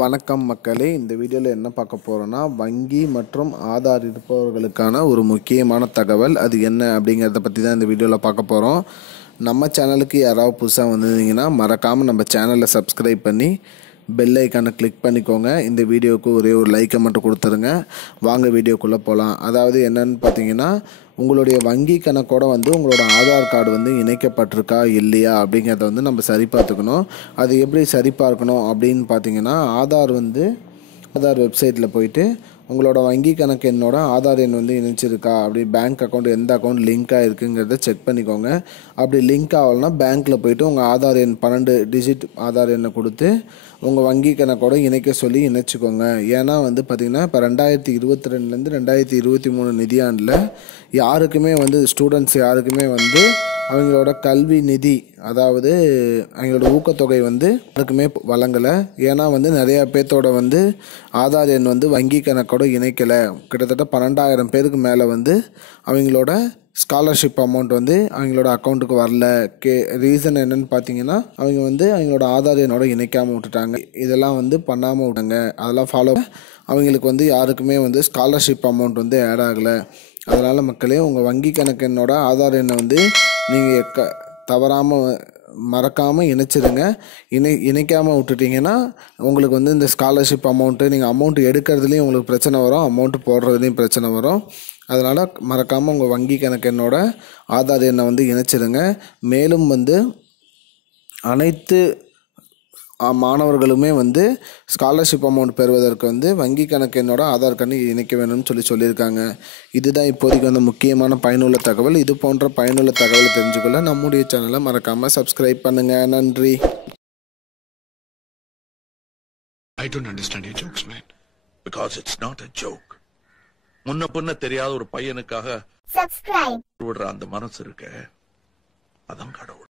வணக்கம் மக்களே, இந்த வீடியோவில் என்ன பார்க்க போகிறோன்னா, வங்கி மற்றும் ஆதார் இருப்பவர்களுக்கான ஒரு முக்கியமான தகவல். அது என்ன அப்படிங்கிறத பற்றி தான் இந்த வீடியோவில் பார்க்க போகிறோம். நம்ம சேனலுக்கு யாராவது புதுசாக வந்திருந்தீங்கன்னா மறக்காமல் நம்ம சேனலை சப்ஸ்கிரைப் பண்ணி பெல் ஐக்கானை கிளிக் பண்ணிக்கோங்க. இந்த வீடியோவுக்கு ஒரே ஒரு லைக்கை மட்டும் கொடுத்துருங்க. வாங்க வீடியோக்குள்ளே போகலாம். அதாவது என்னன்னு பார்த்தீங்கன்னா, உங்களுடைய வங்கி கணக்கோட உங்களோட ஆதார் கார்டு இணைக்கப்பட்டிருக்கா இல்லையா அப்படிங்கிறத நம்ம சரி பார்த்துக்கணும். அது எப்படி சரி பார்க்கணும் அப்படின்னு பார்த்தீங்கன்னா, ஆதார் வெப்சைட்டில் போயிட்டு உங்களோட வங்கி கணக்கு எண்ணோட ஆதார் எண் இணைச்சிருக்கா, அப்படி பேங்க் அக்கௌண்ட் எந்த அக்கௌண்ட் லிங்க் ஆகிருக்குங்கிறத செக் பண்ணிக்கோங்க. அப்படி லிங்க் ஆகலைன்னா பேங்க்கில் போய்ட்டு உங்கள் ஆதார் எண் 12 டிஜிட் ஆதார் எண்ணை கொடுத்து உங்கள் வங்கி கணக்கோட இணைக்க சொல்லி இணைச்சிக்கோங்க. ஏன்னா பார்த்திங்கன்னா, இப்போ 2022லேருந்து 2023 நிதியாண்டில் யாருக்குமே ஸ்டூடெண்ட்ஸ் யாருக்குமே அவங்களோட கல்வி நிதி, அதாவது அவங்களோட ஊக்கத்தொகை யாருக்குமே வழங்கலை. ஏன்னா நிறையா பேர்த்தோட ஆதார் எண் வங்கி கணக்கோட இணைக்கலை. கிட்டத்தட்ட 12,000 பேருக்கு மேலே அவங்களோட ஸ்காலர்ஷிப் அமௌண்ட் அவங்களோட அக்கௌண்ட்டுக்கு வரல. ரீசன் என்னன்னு பார்த்தீங்கன்னா, அவங்க அவங்களோட ஆதார் எண்ணோட இணைக்காமல் விட்டுட்டாங்க. இதெல்லாம் பண்ணாமல் விட்டாங்க. அதெல்லாம் ஃபாலோ அவங்களுக்கு யாருக்குமே ஸ்காலர்ஷிப் அமௌண்ட் ஆட் ஆகலை. அதனால் மக்களே, உங்கள் வங்கி கணக்கு எண்ணோட ஆதார் எண்ணை நீங்கள் தவறாமல் மறக்காமல் இணைச்சிடுங்க. இணைக்காமல் விட்டுட்டிங்கன்னா உங்களுக்கு இந்த ஸ்காலர்ஷிப் அமௌண்ட்டு, நீங்கள் அமௌண்ட்டு எடுக்கிறதுலேயும் உங்களுக்கு பிரச்சனை வரும், அமௌண்ட்டு போடுறதுலேயும் பிரச்சனை வரும். அதனால் மறக்காமல் உங்கள் வங்கி கணக்கு எண்ணோட ஆதார் எண்ணை இணைச்சிடுங்க. மேலும் அனைத்து மாணவர்களுமே ஸ்காலர்ஷிப் அமௌண்ட் பெறுவதற்கு வங்கி கணக்கு எண்ணோட ஆதார் கார்டு இணைக்க வேணும்னு சொல்லியிருக்காங்க. இதுதான் இப்போதைக்கு முக்கியமான பயனுள்ள தகவல். இது போன்ற பயனுள்ள தகவலை தெரிஞ்சுக்கொள்ள நம்முடைய சேனலை மறக்காமல் சப்ஸ்கிரைப் பண்ணுங்கள். நன்றி. I don't understand your jokes, man. Because it's not a joke. முன்ன பின்ன தெரியாத ஒரு பையனுக்காக விடுற அந்த மனசு இருக்க, அதான் கடவுள்.